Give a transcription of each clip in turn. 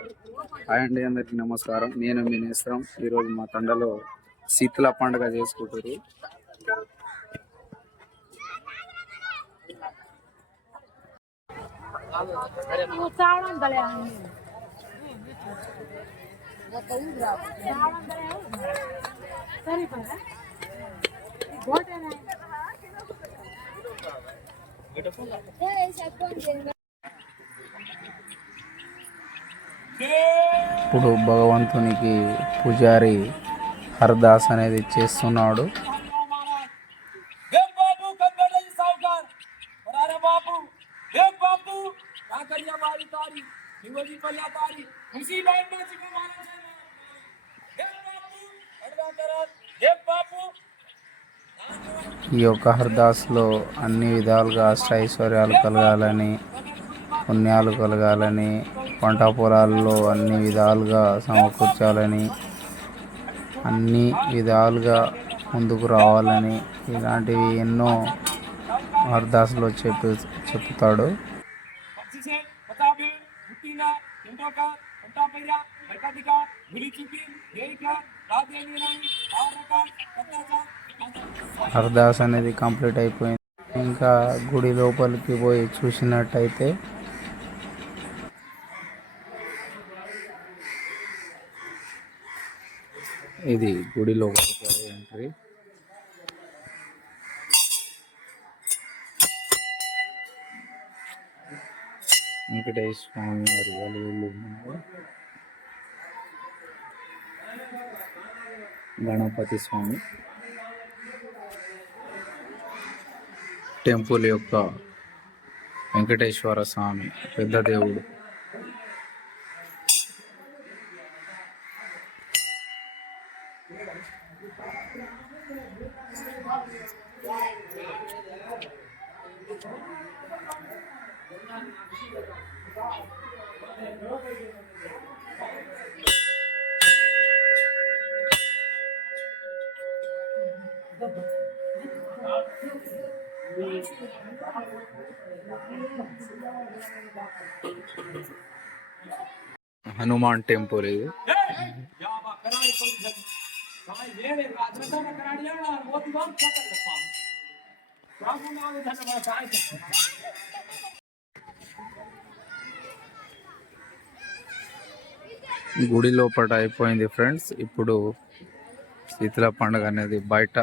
Hi అండి, అందరికి నమస్కారం. నేను మీ నేస్తం. ఈరోజు మా తండలో శీతల పండుగ చేసుకుంటారు. ఇప్పుడు భగవంతునికి పూజారి హరదాస్ అనేది చేస్తున్నాడు. ఈ యొక్క హరదాస్లో అన్ని విధాలుగా అష్టైశ్వర్యాలు కలగాలని, పుణ్యాలు కలగాలని, పంట పొలాల్లో అన్ని విధాలుగా సమకూర్చాలని, అన్ని విధాలుగా ముందుకు రావాలని ఇలాంటివి ఎన్నో హరదాస్లో చెప్తాడు. హరదాస్ అనేది కంప్లీట్ అయిపోయింది. ఇంకా గుడి లోపలికి పోయి చూసినట్టయితే ఇది గుడి లోపలికి ఎంట్రీ. వెంకటేశ్వర స్వామి వారి వెలుగులు ఉన్నారు. గణపతి స్వామి టెంపుల్ యొక్క వెంకటేశ్వర స్వామి పెద్ద దేవుడు. హనుమాన్ టెంపుల్ ఇది. గుడి లోపల అయిపోయింది ఫ్రెండ్స్. ఇప్పుడు శీతల పండుగ అనేది బయట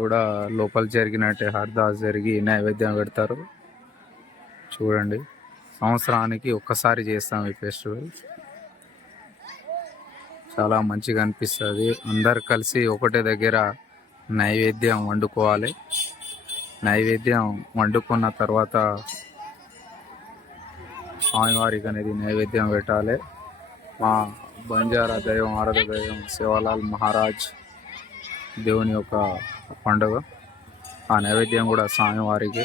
కూడా లోపల జరిగినట్టే హరదాస్ జరిగి నైవేద్యం పెడతారు. చూడండి, సంవత్సరానికి ఒక్కసారి చేస్తాం ఈ ఫెస్టివల్. చాలా మంచిగా అనిపిస్తుంది. అందరు కలిసి ఒకటే దగ్గర నైవేద్యం వండుకోవాలి. నైవేద్యం వండుకున్న తర్వాత స్వామివారికి అనేది నైవేద్యం పెట్టాలి. మా బంజారా దైవం, ఆరాధ దైవం శివలాల్ మహారాజ్ దేవుని యొక్క పండుగ. ఆ నైవేద్యం కూడా స్వామివారికి.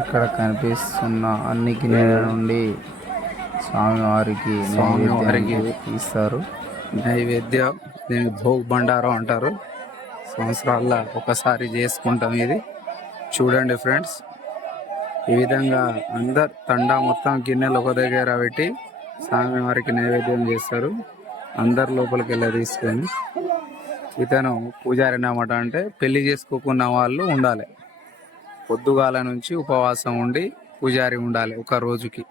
ఇక్కడ కనిపిస్తున్న అన్ని గిన్నెల నుండి స్వామివారికి ఇస్తారు. నైవేద్యం దీన్ని భోగ్ బండారం అంటారు. సంవత్సరాల్లో ఒకసారి చేసుకుంటాం ఇది. చూడండి ఫ్రెండ్స్, ఈ విధంగా అందరు తండా మొత్తం గిన్నెలు ఒక దగ్గర పెట్టి స్వామివారికి నైవేద్యం చేస్తారు. అందరు లోపలికి వెళ్ళి తీసుకొని. ఇతను పూజారి అన్నమాట. అంటే పెళ్లి చేసుకోకున్న వాళ్ళు ఉండాలి. పొద్దుగాల నుంచి ఉపవాసం ఉండి పూజారి ఉండాలి ఒక రోజుకి.